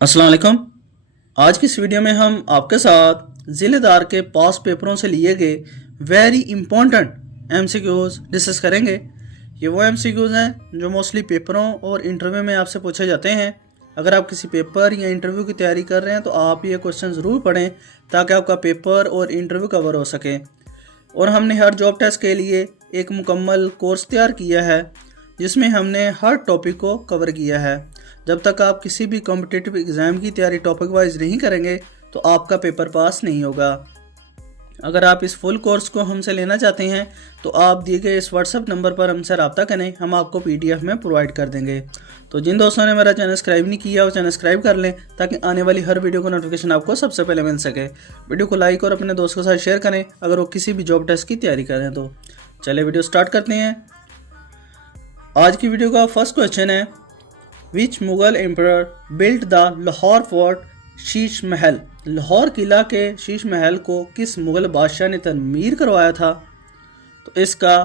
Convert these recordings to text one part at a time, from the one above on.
अस्सलाम वालेकुम। आज की इस वीडियो में हम आपके साथ ज़िलेदार के पास पेपरों से लिए गए वेरी इंपॉर्टेंट एमसीक्यूज़ डिस्कस करेंगे। ये वो एमसीक्यूज़ हैं जो मोस्टली पेपरों और इंटरव्यू में आपसे पूछे जाते हैं। अगर आप किसी पेपर या इंटरव्यू की तैयारी कर रहे हैं तो आप ये क्वेश्चन ज़रूर पढ़ें ताकि आपका पेपर और इंटरव्यू कवर हो सके। और हमने हर जॉब टेस्ट के लिए एक मुकम्मल कोर्स तैयार किया है जिसमें हमने हर टॉपिक को कवर किया है। जब तक आप किसी भी कॉम्पिटिटिव एग्ज़ाम की तैयारी टॉपिक वाइज नहीं करेंगे तो आपका पेपर पास नहीं होगा। अगर आप इस फुल कोर्स को हमसे लेना चाहते हैं तो आप दिए गए इस व्हाट्सएप नंबर पर हमसे रब्ता करें, हम आपको PDF में प्रोवाइड कर देंगे। तो जिन दोस्तों ने मेरा चैनल सब्सक्राइब नहीं किया वो चैनल सब्सक्राइब कर लें ताकि आने वाली हर वीडियो का नोटिफिकेशन आपको सबसे पहले मिल सके। वीडियो को लाइक और अपने दोस्तों के साथ शेयर करें अगर वो किसी भी जॉब टेस्ट की तैयारी करें तो। चलिए वीडियो स्टार्ट करते हैं। आज की वीडियो का फर्स्ट क्वेश्चन है, which Mughal emperor built the Lahore fort Sheesh Mahal. Lahore किला के शीश महल को किस मुगल बादशाह ने तमीर करवाया था? तो इसका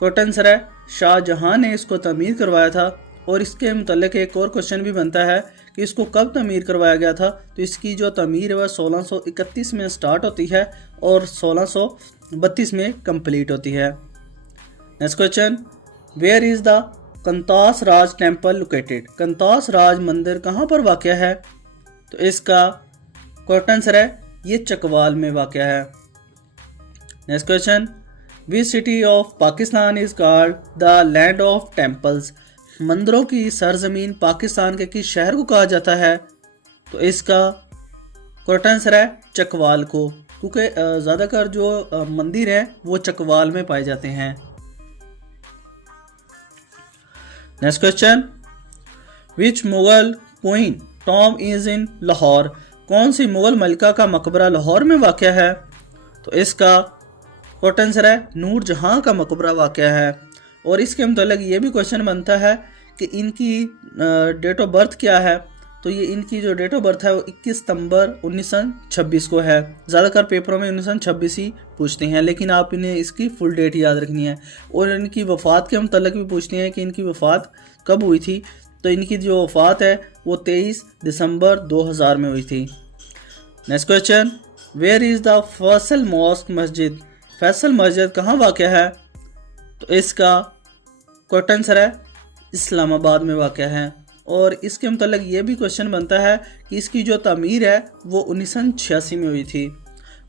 करेक्ट आंसर है शाहजहां ने इसको तमीर करवाया था। और इसके मुतल्लिक एक और क्वेश्चन भी बनता है कि इसको कब तमीर करवाया गया था। तो इसकी जो तमीर है वह 1631 में स्टार्ट होती है और 1632 में कंप्लीट होती है। Next question, where is the Katas Raj temple located. Katas Raj मंदिर कहाँ पर वाक़या है? तो इसका करेक्ट आंसर है ये चकवाल में वाक़या है। Next question, which city of Pakistan is called the land of temples. मंदिरों की सरजमीन पाकिस्तान के किस शहर को कहा जाता है? तो इसका करेक्ट आंसर है चकवाल को, क्योंकि ज़्यादातर जो मंदिर है वो चकवाल में पाए जाते हैं। Next question, which Mughal queen Tom is in Lahore. कौन सी मुगल मलिका का मकबरा लाहौर में वाक़या है? तो इसका करेक्ट आंसर है नूरजहां का मकबरा वाक़या है। और इसके मुतालिक ये भी क्वेश्चन बनता है कि इनकी डेट ऑफ बर्थ क्या है। तो ये इनकी जो डेट ऑफ बर्थ है वो 21 सितंबर 1926 को है। ज़्यादातर पेपरों में 1926 ही पूछते हैं, लेकिन आप इन्हें इसकी फुल डेट याद रखनी है। और इनकी वफ़ात के मुतल्लिक भी पूछते हैं कि इनकी वफ़ात कब हुई थी। तो इनकी जो वफ़ात है वो 23 दिसंबर 2000 में हुई थी। Next question, where is the Faisal mosque मस्जिद। फैसल मस्जिद कहाँ वाक़या है? तो इसका करेक्ट आंसर है इस्लामाबाद में वाक़या है। और इसके मुतल्लिक ये भी क्वेश्चन बनता है कि इसकी जो तमीर है वो 1986 में हुई थी।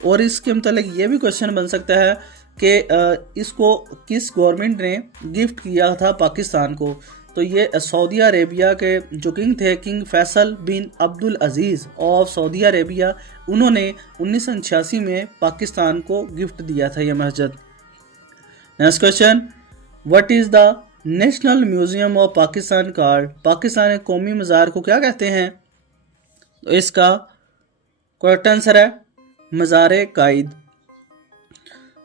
और इसके मुतल्लिक ये भी क्वेश्चन बन सकता है कि इसको किस गवर्नमेंट ने गिफ्ट किया था पाकिस्तान को। तो ये सऊदी अरेबिया के जो किंग थे, king Faisal bin Abdul Aziz of Saudi Arabia, उन्होंने 1986 में पाकिस्तान को गिफ्ट दिया था ये मस्जिद। Next question, what is the national museum of Pakistan called. Pakistan के कौमी मज़ार को क्या कहते हैं? तो इसका करेक्ट आंसर है मज़ार कायद।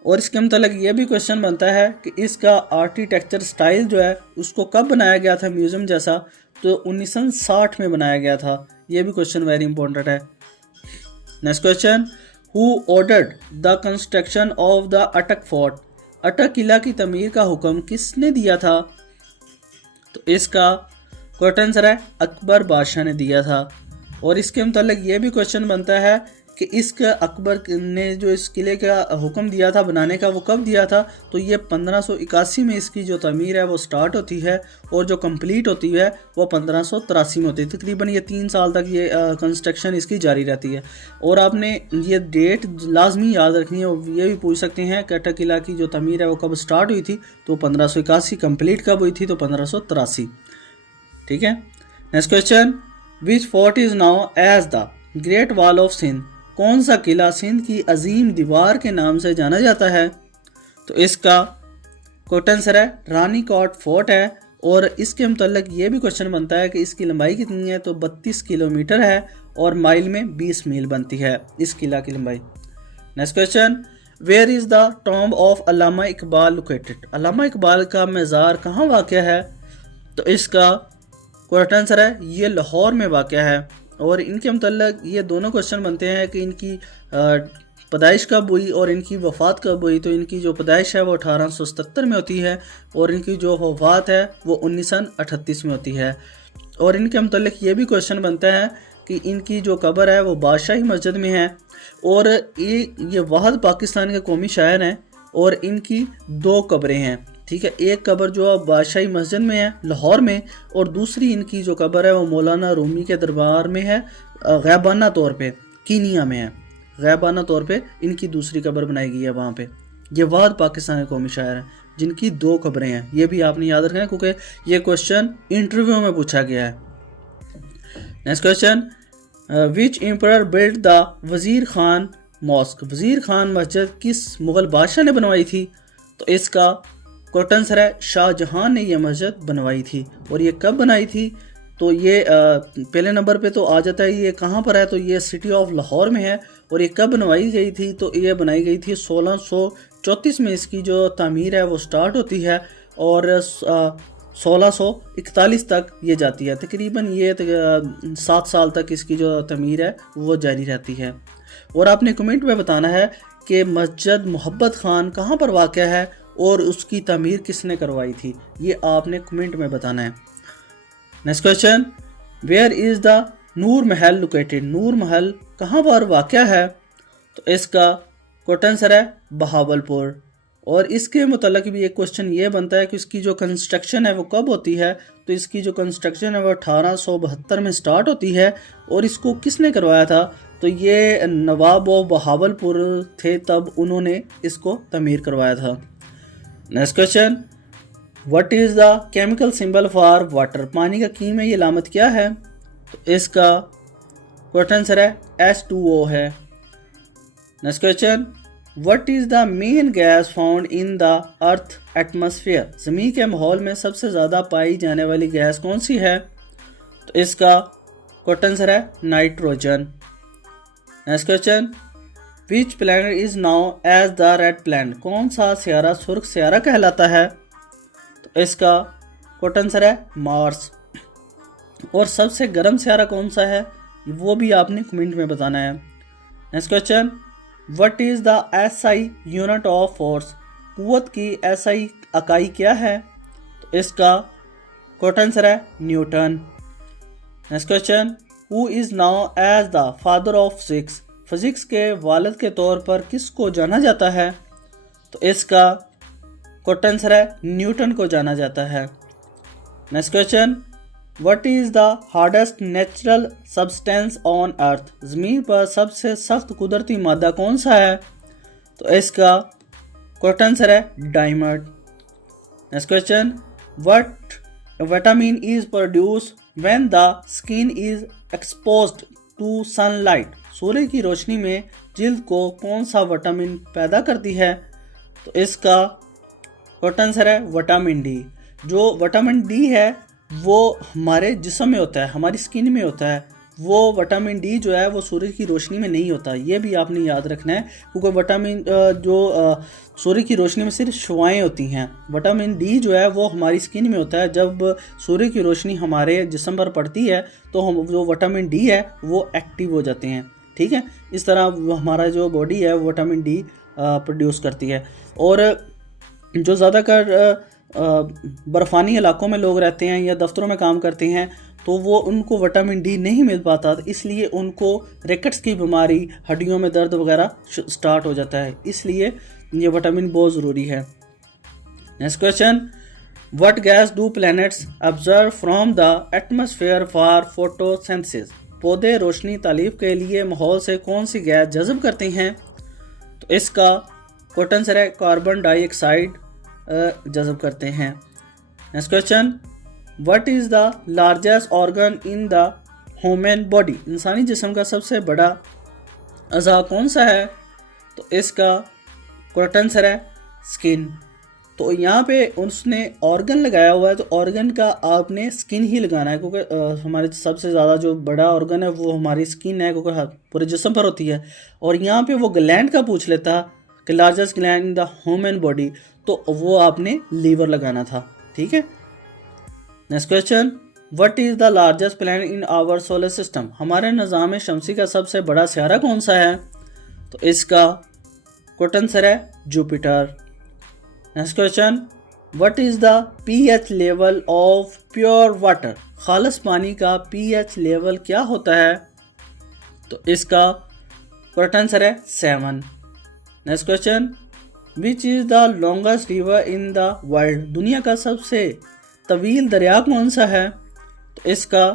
और इसके मतलब ये भी क्वेश्चन बनता है कि इसका आर्किटेक्चर स्टाइल जो है उसको कब बनाया गया था म्यूजियम जैसा? तो 1960 में बनाया गया था। ये भी क्वेश्चन वेरी इंपॉर्टेंट है। Next question, who ordered the construction of the अटक फोर्ट। अटक किला की तमीर का हुक्म किसने दिया था? तो इसका करेक्ट आंसर है अकबर बादशाह ने दिया था। और इसके मुतालिक ये भी क्वेश्चन बनता है कि इसका अकबर ने जो इस किले का हुक्म दिया था बनाने का वो कब दिया था? तो ये 1581 में इसकी जो तमीर है वो स्टार्ट होती है और जो कंप्लीट होती है वो 1583 में होती है। तकरीबन ये 3 साल तक ये कंस्ट्रक्शन इसकी जारी रहती है। और आपने ये डेट लाजमी याद रखनी है। ये भी पूछ सकते हैं कि अटक किला की जो तमीर है वो कब स्टार्ट हुई थी? तो 1581। कंप्लीट कब हुई थी? तो 1583। ठीक है। Next question, which fort is known as the great wall of Sindh. कौन सा किला सिंध की अजीम दीवार के नाम से जाना जाता है? तो इसका करेक्ट आंसर है रानी कोट फोर्ट है। और इसके मुतल्लिक ये भी क्वेश्चन बनता है कि इसकी लंबाई कितनी है? तो 32 किलोमीटर है और माइल में 20 मील बनती है इस किला की लंबाई। Next question, where is the tomb of Allama Iqbal located. Allama Iqbal का मज़ार कहाँ वाक़या है? तो इसका करेक्ट आंसर है ये लाहौर में वाक़या है। और इनके मुतल्लिक ये दोनों क्वेश्चन बनते हैं कि इनकी पैदाइश कब हुई और इनकी वफ़ात कब हुई। तो इनकी जो पैदाइश है वो 1877 में होती है और इनकी जो वफ़ात है वो 1938 में होती है। और इनके मतलब ये भी क्वेश्चन बनता है कि इनकी जो कब्र है वो बादशाही मस्जिद में है, और ये वाहद पाकिस्तान के कौमी शायर हैं, और इनकी 2 कब्रें हैं, ठीक है। एक कब्र जो है बादशाही मस्जिद में है लाहौर में, और दूसरी इनकी जो कब्र है वो मौलाना रूमी के दरबार में है, गैबाना तौर पे कीनिया में है। गैबाना तौर पे इनकी दूसरी कब्र बनाई गई है वहाँ पे। ये वाहद पाकिस्तान के कौमी शायर हैं जिनकी 2 कब्रें हैं। ये भी आपने याद रखना है क्योंकि ये क्वेश्चन इंटरव्यू में पूछा गया है। Next question, which emperor built the Wazir Khan mask? Wazir Khan मस्जिद किस मुग़ल बादशाह ने बनवाई थी? तो इसका कॉटन आंसर है शाहजहां ने यह मस्जिद बनवाई थी। और ये कब बनाई थी? तो ये पहले नंबर पे तो आ जाता है, ये कहाँ पर है? तो ये सिटी ऑफ लाहौर में है। और ये कब बनवाई गई थी? तो ये बनाई गई थी 1634 में इसकी जो तामीर है वो स्टार्ट होती है, और 1641 तक ये जाती है। तकरीबन ये 7 साल तक इसकी जो तमीर है वो जारी रहती है। और आपने कमेंट में बताना है कि मस्जिद मोहब्बत खान कहाँ पर वाक़या है और उसकी तमीर किसने करवाई थी, ये आपने कमेंट में बताना है। Next question, where is the Noor Mahal located? नूर महल कहाँ पर वाक़या है? तो इसका कॉटन आंसर है बहावलपुर। और इसके मुतल्लिक़ भी एक क्वेश्चन ये बनता है कि इसकी जो कंस्ट्रक्शन है वो कब होती है? तो इसकी जो कंस्ट्रक्शन है वो 1872 में स्टार्ट होती है। और इसको किसने करवाया था? तो ये नवाब ऑफ बहावलपुर थे, तब उन्होंने इसको तमीर करवाया था। Next question, what is the chemical symbol for water? पानी का कीमियाई अलामत क्या है? तो इसका कॉटन आंसर है H2O है। Next question, what is the main gas found in the earth atmosphere? ज़मीन के माहौल में सबसे ज़्यादा पाई जाने वाली गैस कौन सी है? तो इसका कॉटन आंसर है nitrogen. Next question, which planet is known as the red planet? कौन सा सियारा सुर्ख सियारा कहलाता है? तो इसका कॉटन आंसर है मार्स। और सबसे गर्म सियारा कौन सा है वो भी आपने कमेंट में बताना है। Next question, what is the SI unit of force? कुव्वत की SI इकाई क्या है? तो इसका कॉटन आंसर है newton. Next question, who is known as the father of physics? Physics के वालिद के तौर पर किसको जाना जाता है? तो इसका कॉटन आंसर है न्यूटन को जाना जाता है। Next question, what is the hardest natural substance on earth? ज़मीन पर सबसे सख्त कुदरती मादा कौन सा है? तो इसका कॉटन आंसर है diamond. Next question, what vitamin is produce when the skin is exposed to sunlight? सूर्य की रोशनी में जिल्द को कौन सा विटामिन पैदा करती है? तो इसका कॉटन आंसर है विटामिन डी। जो विटामिन डी है वो हमारे जिस्म में होता है, हमारी स्किन में होता है। वो विटामिन डी जो है वो सूर्य की रोशनी में नहीं होता, ये भी आपने याद रखना है, क्योंकि विटामिन सूर्य की रोशनी में सिर्फ शुआएं होती हैं। विटामिन डी जो है वो हमारी स्किन में होता है। जब सूर्य की रोशनी हमारे जिस्म पर पड़ती है तो हम जो विटामिन डी है वो एक्टिव हो जाते हैं, ठीक है। इस तरह हमारा जो बॉडी है वो विटामिन डी प्रोड्यूस करती है। और जो ज़्यादातर बर्फ़ानी इलाकों में लोग रहते हैं या दफ्तरों में काम करते हैं तो वो उनको विटामिन डी नहीं मिल पाता, इसलिए उनको रिकेट्स की बीमारी, हड्डियों में दर्द वगैरह स्टार्ट हो जाता है, इसलिए ये विटामिन बहुत ज़रूरी है। Next question, what gas do planets observe from the atmosphere for photosynthesis? पौधे रोशनी तालीफ के लिए माहौल से कौन सी गैस जज़ब करते हैं? तो इसका कॉटन आंसर है कार्बन डाइऑक्साइड जज़ब करते हैं। Next question, what is the largest organ in the human body? इंसानी जिस्म का सबसे बड़ा अज़ा कौन सा है? तो इसका कॉटन आंसर है स्किन। तो यहाँ पे उसने ऑर्गन लगाया हुआ है, तो ऑर्गन का आपने स्किन ही लगाना है, क्योंकि हमारे सबसे ज़्यादा जो बड़ा ऑर्गन है वो हमारी स्किन है, क्योंकि पूरे जिस्म पर होती है। और यहाँ पे वो ग्लैंड का पूछ लेता कि largest gland in the human body, तो वो आपने लीवर लगाना था, ठीक है। Next question, what is the largest planet in our solar system? हमारे निज़ाम शमसी का सबसे बड़ा सियारा कौन सा है? तो इसका कॉटन आंसर है Jupiter. Next question, what is the pH level of pure water? खालिस पानी का pH लेवल क्या होता है? तो इसका करेक्ट आंसर है 7। Next question, which is the longest river in the world? दुनिया का सबसे तवील दरिया कौन सा है? तो इसका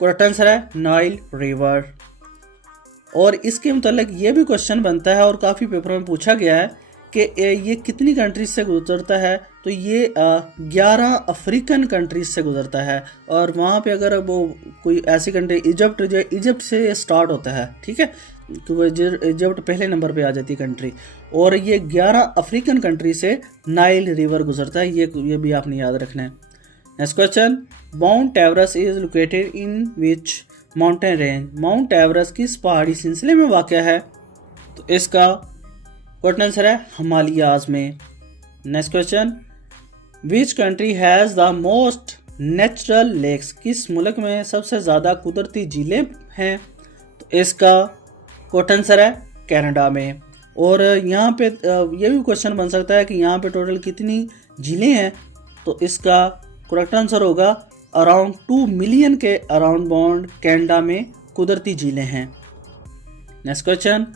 करेक्ट आंसर है नाइल रिवर। और इसके मुतालिक ये भी क्वेश्चन बनता है और काफ़ी पेपर में पूछा गया है कि ये कितनी कंट्रीज से गुजरता है? तो ये 11 अफ्रीकन कंट्रीज से गुजरता है। और वहाँ पे अगर वो कोई ऐसी कंट्री इजिप्ट से स्टार्ट होता है, ठीक है, क्योंकि इजिप्ट पहले नंबर पे आ जाती है कंट्री, और ये 11 अफ्रीकन कंट्री से नाइल रिवर गुजरता है। ये भी आपने याद रखना है। Next question, mount Everest is located in which mountain range? Mount Everest किस पहाड़ी सिलसिले में वाक़ है? तो इसका करेक्ट आंसर है हिमालयाज में। Next question, which country has the most natural lakes? किस मुल्क में सबसे ज़्यादा कुदरती झीलें हैं? तो इसका करेक्ट आंसर है कनाडा में। और यहाँ पे ये भी क्वेश्चन बन सकता है कि यहाँ पे टोटल कितनी झीलें हैं? तो इसका करेक्ट आंसर होगा अराउंड 2 मिलियन के अराउंड बाउंड कनाडा में कुदरती झीलें हैं। Next question,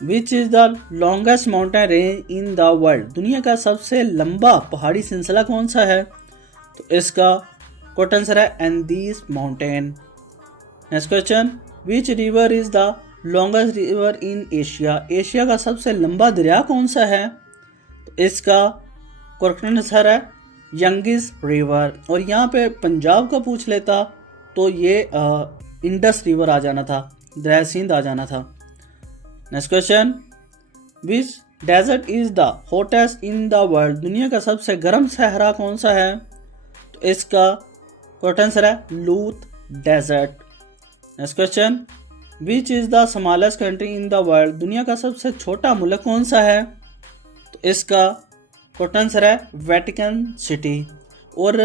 which is the longest mountain range in the world? दुनिया का सबसे लंबा पहाड़ी सिलसिला कौन सा है? तो इसका करेक्ट आंसर है Andes mountain. Next question, which river is the longest river in Asia? Asia का सबसे लंबा दरिया कौन सा है? तो इसका करेक्ट आंसर है यंगिस रिवर। और यहाँ पे पंजाब का पूछ लेता तो ये इंडस रिवर आ जाना था, दरिया सिंध आ जाना था। Next question, which desert is the hottest in the world? दुनिया का सबसे गर्म सहरा कौन सा है? तो इसका करेक्ट आंसर है Lut desert. Next question, which is the smallest country in the world? दुनिया का सबसे छोटा मुल्क कौन सा है? तो इसका करेक्ट आंसर है वेटिकन सिटी। और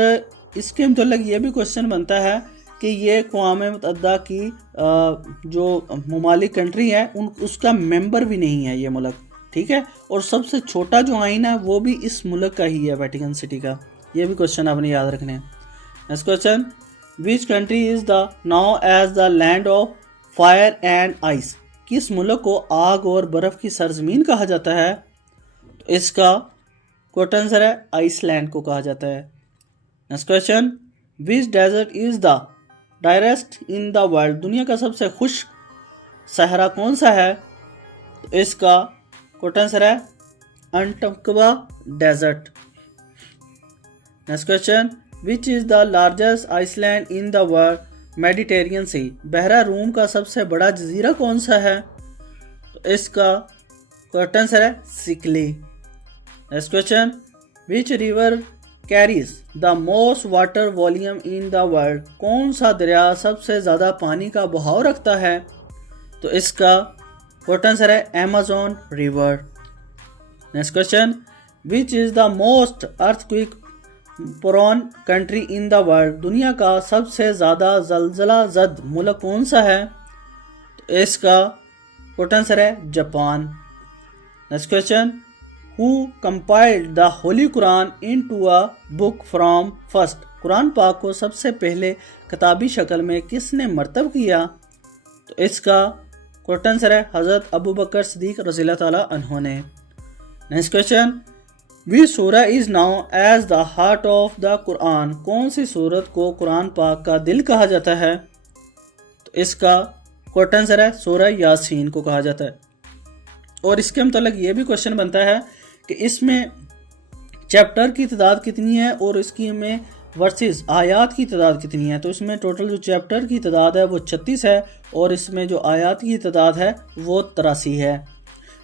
इसके मतलब ये भी क्वेश्चन बनता है कि ये अक़वाम मुत्तहिदा की जो ममालिक कंट्री है उसका मेंबर भी नहीं है ये मुल्क, ठीक है। और सबसे छोटा जो आइन है वो भी इस मुल्क का ही है, वेटिकन सिटी का। ये भी क्वेश्चन आपने याद रखने हैं। Next question, which country is the known as the land of fire and ice? किस मुल्क को आग और बर्फ़ की सरजमीन कहा जाता है? तो इसका करेक्ट आंसर है आइसलैंड को कहा जाता है। Next question, which desert is the driest in the world? दुनिया का सबसे खुश्क सहरा कौन सा है? तो इसका करेक्ट आंसर है Antarctica desert. Next question, which is the largest island in the world? Mediterranean sea. बहरा रूम का सबसे बड़ा जजीरा कौन सा है? तो इसका करेक्ट आंसर है Sicily. Next question, which river carries the most water volume in the world? कौन सा दरिया सबसे ज़्यादा पानी का बहाव रखता है? तो इसका करेक्ट आंसर है Amazon river. Next question, which is the most earthquake prone country in the world? दुनिया का सबसे ज़्यादा ज़लज़ला ज़द मुल्क कौन सा है? तो इसका करेक्ट आंसर है Japan. Next question, who compiled the Holi Quran into a book from first? Quran पाक को सबसे पहले किताबी शक्ल में किसने मरतब किया? तो इसका करेक्ट आंसर है हज़रत अबू बकर सिद्दीक़ रज़ियल्लाहु ताला अन्हु ने। नेक्स्ट क्वेश्चन, विच सूरा is known as the heart of the Quran? कौन सी सूरत को कुरान पाक का दिल कहा जाता है? तो इसका करेक्ट आंसर है सूरा यासीन को कहा जाता है। और इसके मतलब ये भी क्वेश्चन बनता है कि इसमें चैप्टर की तादाद कितनी है और इसकी में वर्सेस आयात की तादाद कितनी है? तो इसमें टोटल जो चैप्टर की तादाद है वो 36 है और इसमें जो आयात की तादाद है वो 83 है।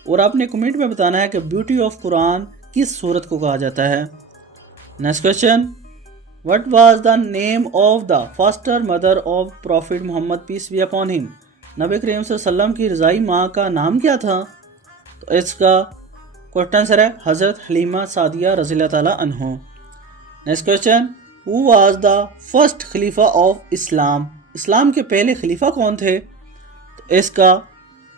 और आपने कमेंट में बताना है कि ब्यूटी ऑफ कुरान किस सूरत को कहा जाता है। Next question, what was the name of the foster mother of prophet Muhammad peace be upon him? नबी करीम सल्लल्लाहु अलैहि वसल्लम की रज़ाई माँ का नाम क्या था? तो इसका करेक्ट आंसर है हज़रत हलीमा सादिया रज़ियल्लाहु ताला अन्हु। Next question, who was the first खलीफा ऑफ इस्लाम? इस्लाम के पहले खलीफा कौन थे? तो इसका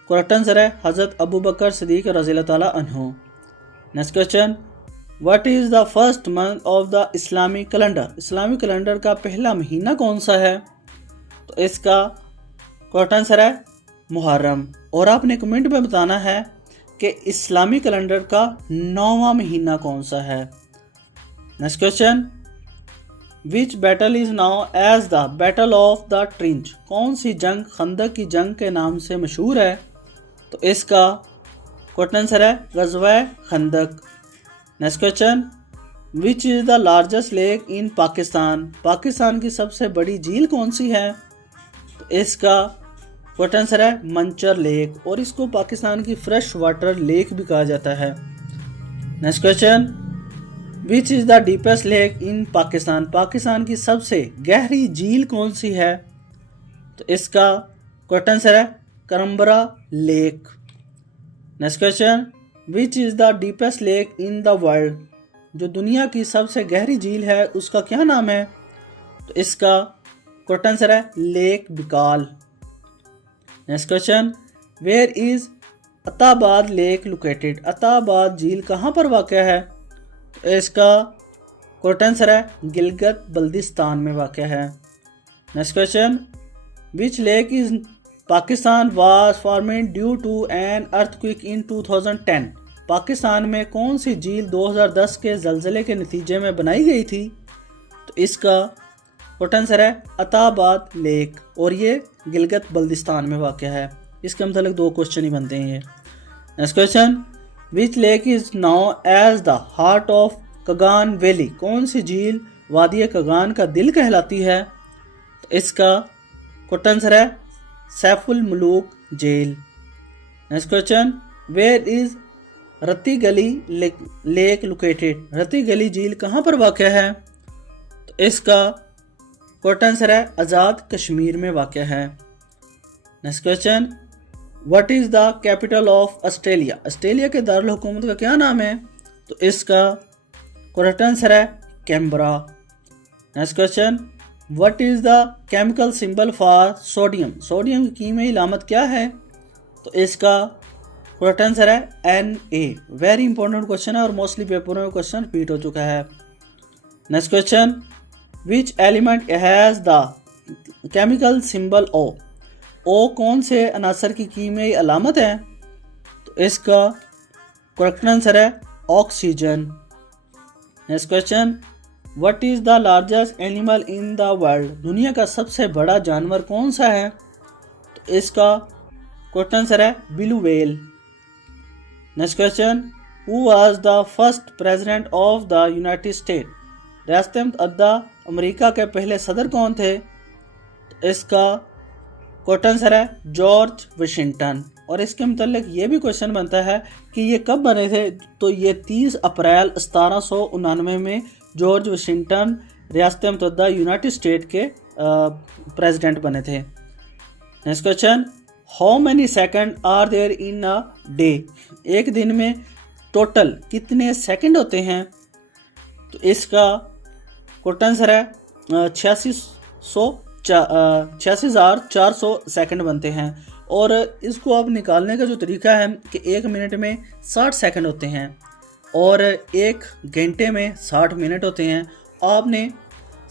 करेक्ट आंसर है हज़रत अबू बकर सिद्दीक़ रज़ियल्लाहु ताला अन्हु। Next question, what is the first month of the Islamic calendar? Islamic calendar का पहला महीना कौन सा है? तो इसका करेक्ट आंसर है मुहर्रम। और आपने कमेंट में बताना है कि इस्लामिक कैलेंडर का 9वां महीना कौन सा है। Next question, which battle is known as the battle of the trench? कौन सी जंग खंदक की जंग के नाम से मशहूर है? तो इसका करेक्ट आंसर है गज़वा खंदक। Next question, which is the largest lake in Pakistan? Pakistan की सबसे बड़ी झील कौन सी है? तो इसका करेक्ट आंसर है मंचर लेक, और इसको पाकिस्तान की फ्रेश वाटर लेक भी कहा जाता है। Next question, which is the deepest lake in Pakistan? Pakistan की सबसे गहरी झील कौन सी है? तो इसका करेक्ट आंसर है Karambar lake. Next question, which is the deepest lake in the world? जो दुनिया की सबसे गहरी झील है उसका क्या नाम है? तो इसका करेक्ट आंसर है lake Baikal. Next question, where is Attabad lake located? Attabad झील कहाँ पर वाक़या है? तो इसका करेक्ट आंसर है गिलगित बल्दिस्तान में वाक़या है। Next question, which lake is Pakistan was formed due to an earthquake in 2010? Pakistan में कौन सी झील 2010 के ज़लज़ले के नतीजे में बनाई गई थी? तो इसका करेक्ट आंसर है अताबाद लेक, और ये गिलगित बल्दिस्तान में वाक़या है। इसके मतलब 2 क्वेश्चन ही बनते हैं ये। Next question, which lake is known as the heart of Kaghan valley? कौन सी झील वादी कगान का दिल कहलाती है? तो इसका करेक्ट आंसर है सैफुल मुलूक झील। नेक्स्ट क्वेश्चन, वेयर इज़ रत्ती गली लेक लोकेटेड? रत्ती गली झील कहाँ पर वाक़या है? तो इसका करेक्ट आंसर है आज़ाद कश्मीर में वाक़या है। Next question, what is the capital of Australia? Australia के दारुल हुकूमत का क्या नाम है? तो इसका करेक्ट आंसर है Canberra. Next question, what is the chemical symbol for sodium? Sodium की कीमियाई अलामत क्या है? तो इसका करेक्ट आंसर है Na। वेरी इंपॉर्टेंट क्वेश्चन है और मोस्टली पेपरों में क्वेश्चन रिपीट हो चुका है। Next question, which element has the chemical symbol O? ओ कौन से अनासर की कीमियाई अलामत है? तो इसका करेक्ट आंसर है oxygen. Next question, what is the largest animal in the world? दुनिया का सबसे बड़ा जानवर कौन सा है? तो इसका करेक्ट आंसर है blue whale. Next question, who was the first president of the United state? रियासत मुत्तहदा अमेरिका के पहले सदर कौन थे? तो इसका करेक्ट आंसर है जॉर्ज वाशिंगटन। और इसके मतलब ये भी क्वेश्चन बनता है कि ये कब बने थे? तो ये 30 अप्रैल 1799 में जॉर्ज वाशिंगटन रियासत मुत्तहदा यूनाइटेड स्टेट के प्रेसिडेंट बने थे। Next question, how many second are there in a day? एक दिन में टोटल कितने सेकंड होते हैं? तो इसका करेक्ट आंसर है 86,400 सेकंड बनते हैं। और इसको आप निकालने का जो तरीका है कि 1 मिनट में 60 सेकंड होते हैं और 1 घंटे में 60 मिनट होते हैं। आपने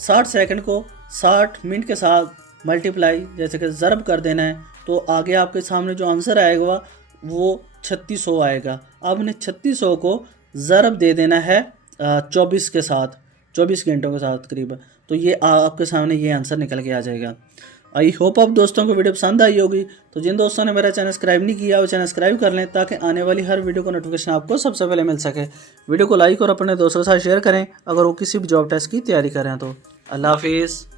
60 सेकंड को 60 मिनट के साथ मल्टीप्लाई जैसे कि ज़रब कर देना है, तो आगे आपके सामने जो आंसर आएगा वो 3600 आएगा। आपने 3600 को ज़रब दे देना है 24 के साथ, 24 घंटों के साथ करीब, तो ये आपके सामने ये आंसर निकल के आ जाएगा। आई होप आप दोस्तों को वीडियो पसंद आई होगी। तो जिन दोस्तों ने मेरा चैनल सब्सक्राइब नहीं किया वो चैनल सब्सक्राइब कर लें ताकि आने वाली हर वीडियो को नोटिफिकेशन आपको सबसे पहले मिल सके। वीडियो को लाइक और अपने दोस्तों के साथ शेयर करें अगर वो किसी भी जॉब टेस्ट की तैयारी कर रहे हैं तो। अल्लाह हाफिज़।